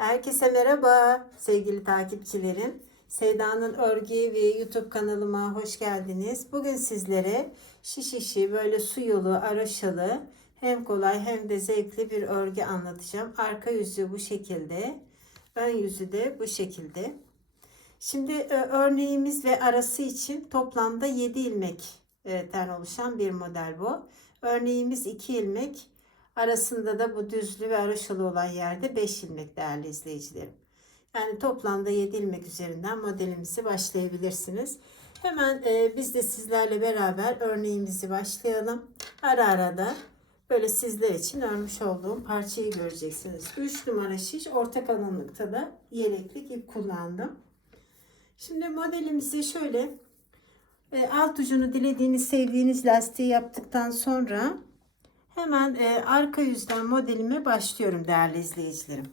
Herkese merhaba sevgili takipçilerim. Sevda'nın Örgü ve YouTube kanalıma hoş geldiniz. Bugün sizlere şiş işi böyle su yolu araşalı hem kolay hem de zevkli bir örgü anlatacağım. Arka yüzü bu şekilde. Ön yüzü de bu şekilde. Şimdi e, örneğimiz ve arası için toplamda 7 ilmekten oluşan bir model bu. Örneğimiz 2 ilmek. Arasında da bu düzlü ve araşalı olan yerde 5 ilmek değerli izleyicilerim. Yani toplamda 7 ilmek üzerinden modelimizi başlayabilirsiniz. Hemen e, biz de sizlerle beraber örneğimizi başlayalım. Ara ara da böyle sizler için örmüş olduğum parçayı göreceksiniz. 3 numara şiş orta kalınlıkta da yeleklik ip kullandım. Şimdi modelimizi şöyle e, alt ucunu dilediğiniz sevdiğiniz lastiği yaptıktan sonra hemen e, arka yüzden modelime başlıyorum değerli izleyicilerim.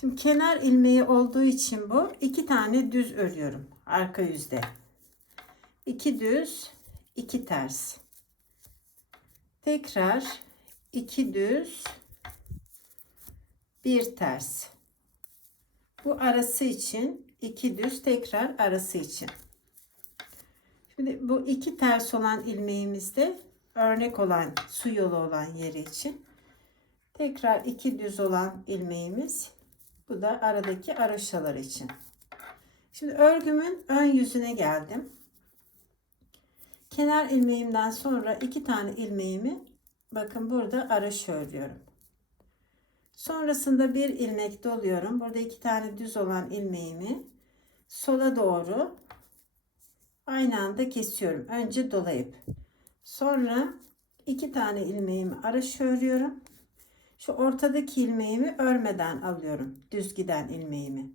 Şimdi kenar ilmeği olduğu için bu iki tane düz örüyorum arka yüzde. İki düz, iki ters. Tekrar iki düz, bir ters. Bu arası için iki düz tekrar arası için. Şimdi bu iki ters olan ilmeğimizde örnek olan su yolu olan yeri için tekrar iki düz olan ilmeğimiz bu da aradaki araşalar için. Şimdi örgümün ön yüzüne geldim. Kenar ilmeğimden sonra iki tane ilmeğimi bakın burada araş örüyorum. Sonrasında bir ilmek doluyorum. Burada iki tane düz olan ilmeğimi sola doğru aynı anda kesiyorum. Önce dolayıp sonra iki tane ilmeğimi araş örüyorum. Şu ortadaki ilmeğimi örmeden alıyorum. Düz giden ilmeğimi.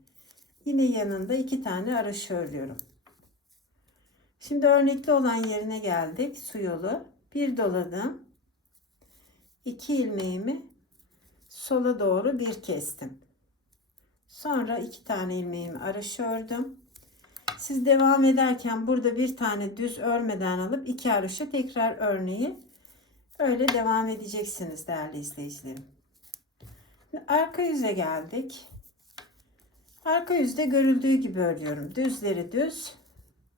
Yine yanında iki tane araş örüyorum. Şimdi örnekli olan yerine geldik. Su yolu. Bir doladım. İki ilmeğimi sola doğru bir kestim. Sonra iki tane ilmeğimi araş ördüm. Siz devam ederken burada bir tane düz örmeden alıp iki araşı tekrar örneği öyle devam edeceksiniz değerli izleyicilerim. Arka yüze geldik. Arka yüzde görüldüğü gibi örüyorum. Düzleri düz,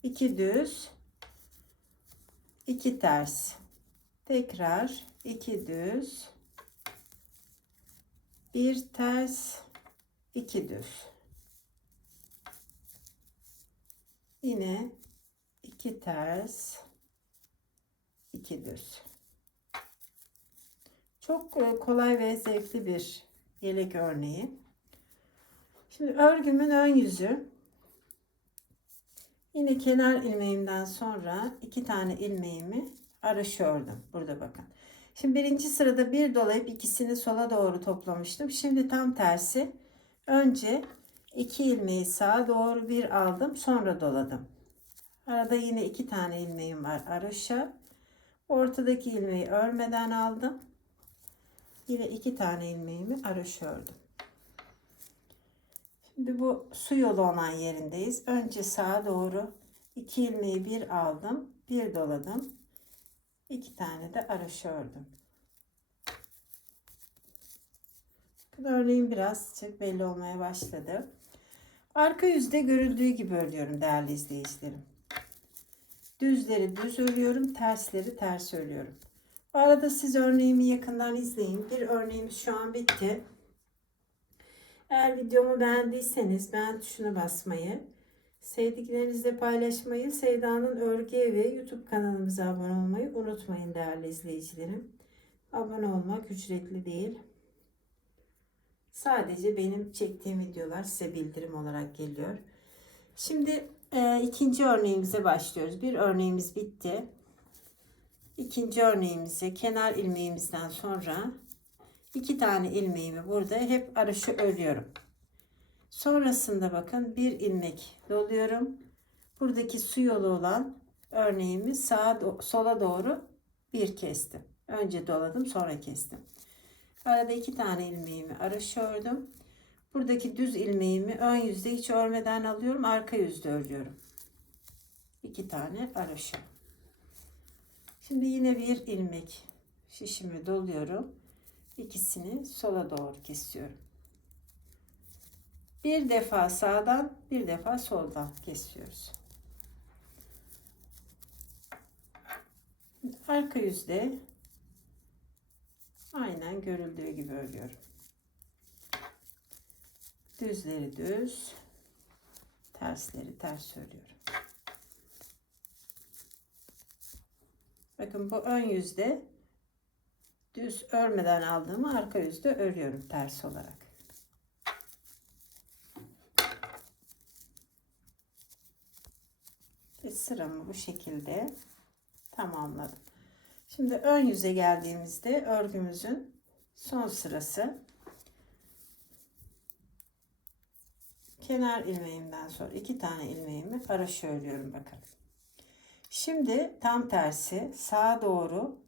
iki düz, iki ters. Tekrar iki düz, bir ters, iki düz. Yine iki ters, iki düz. Çok e, kolay ve zevkli bir yelek örneği. Şimdi örgümün ön yüzü. Yine kenar ilmeğimden sonra iki tane ilmeğimi araş ördüm. Burada bakın. Şimdi birinci sırada bir dolayıp ikisini sola doğru toplamıştım. Şimdi tam tersi. Önce iki ilmeği sağa doğru bir aldım. Sonra doladım. Arada yine iki tane ilmeğim var araşa. Ortadaki ilmeği örmeden aldım. Yine iki tane ilmeğimi araş ördüm. Şimdi bu su yolu olan yerindeyiz. Önce sağa doğru iki ilmeği bir aldım. Bir doladım. iki tane de araş ördüm. Örneğin biraz çok belli olmaya başladı. Arka yüzde görüldüğü gibi örüyorum değerli izleyicilerim. Düzleri düz örüyorum, tersleri ters örüyorum. Bu arada siz örneğimi yakından izleyin. Bir örneğimiz şu an bitti. Eğer videomu beğendiyseniz beğen tuşuna basmayı, sevdiklerinizle paylaşmayı, Sevda'nın Örgü ve YouTube kanalımıza abone olmayı unutmayın değerli izleyicilerim. Abone olmak ücretli değil. Sadece benim çektiğim videolar size bildirim olarak geliyor. Şimdi e, ikinci örneğimize başlıyoruz. Bir örneğimiz bitti. İkinci örneğimizi kenar ilmeğimizden sonra iki tane ilmeğimi burada hep araşı örüyorum. Sonrasında bakın bir ilmek doluyorum. Buradaki su yolu olan örneğimi sağa sola doğru bir kestim. Önce doladım sonra kestim. Arada iki tane ilmeğimi araşı ördüm. Buradaki düz ilmeğimi ön yüzde hiç örmeden alıyorum. Arka yüzde örüyorum. İki tane araşı. Şimdi yine bir ilmek şişimi doluyorum. İkisini sola doğru kesiyorum. Bir defa sağdan, bir defa soldan kesiyoruz. Arka yüzde aynen görüldüğü gibi örüyorum. Düzleri düz, tersleri ters örüyorum. Bakın bu ön yüzde düz örmeden aldığımı arka yüzde örüyorum ters olarak. Ve sıramı bu şekilde tamamladım. Şimdi ön yüze geldiğimizde örgümüzün son sırası kenar ilmeğimden sonra iki tane ilmeğimi araşı örüyorum bakın. Şimdi tam tersi sağa doğru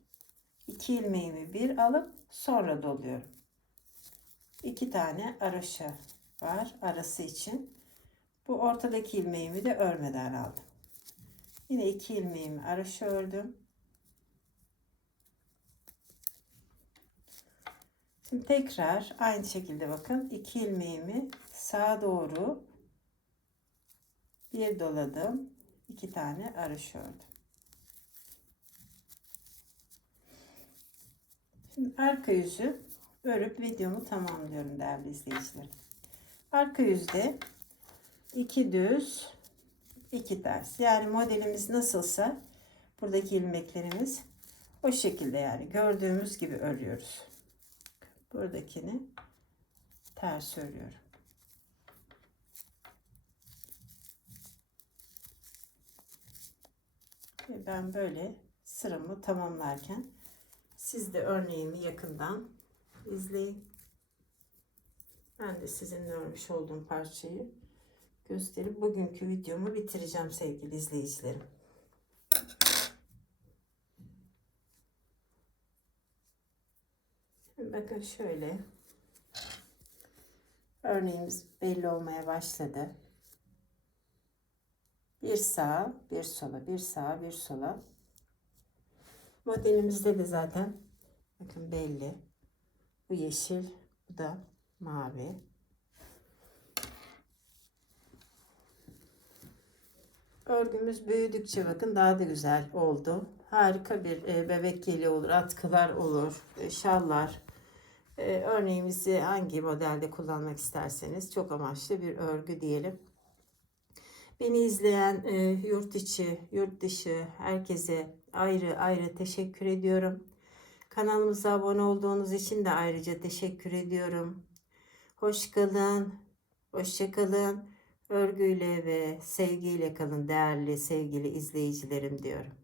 iki ilmeğimi bir alıp sonra doluyorum. İki tane araşı var arası için. Bu ortadaki ilmeğimi de örmeden aldım. Yine iki ilmeğimi araşı ördüm. Şimdi tekrar aynı şekilde bakın iki ilmeğimi sağa doğru bir doladım. iki tane araş ördüm. Şimdi arka yüzü örüp videomu tamamlıyorum değerli izleyicilerim. Arka yüzde iki düz iki ters. Yani modelimiz nasılsa buradaki ilmeklerimiz o şekilde yani gördüğümüz gibi örüyoruz. Buradakini ters örüyorum. Ve ben böyle sıramı tamamlarken siz de örneğimi yakından izleyin. Ben de sizinle örmüş olduğum parçayı gösterip bugünkü videomu bitireceğim sevgili izleyicilerim. Şimdi bakın şöyle örneğimiz belli olmaya başladı. Bir sağa, bir sola, bir sağa, bir sola. Modelimizde de zaten bakın belli. Bu yeşil, bu da mavi. Örgümüz büyüdükçe bakın daha da güzel oldu. Harika bir e, bebek yeli olur, atkılar olur, e, şallar. E, örneğimizi hangi modelde kullanmak isterseniz çok amaçlı bir örgü diyelim. Beni izleyen e, yurt içi, yurt dışı herkese ayrı ayrı teşekkür ediyorum. Kanalımıza abone olduğunuz için de ayrıca teşekkür ediyorum. Hoş kalın, hoşça kalın. Örgüyle ve sevgiyle kalın değerli sevgili izleyicilerim diyorum.